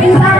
वरात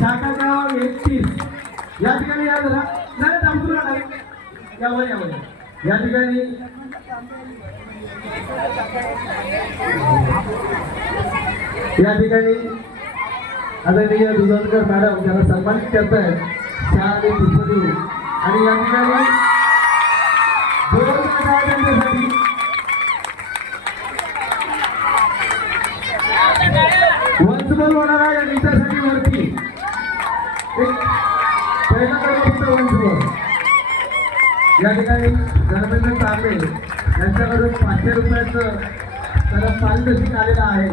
काकागाव एकतीस. या ठिकाणी या जरा. नाही थांबतो ना यावर यावर. या ठिकाणी. या ठिकाणी. आदरणीय दुधनकर मॅडम त्यांना सन्मानित करत आहेत शाळेचे पुष्पदेव आणि या ठिकाणी दोन त्यांच्यासाठी वंशबल होणार आहे आणि वरती पहिला क्रमांक फक्त या ठिकाणी धर्मेंद्र तांबे यांच्याकडून पाचशे रुपयाचं त्याला पारितोषिक आलेलं आहे.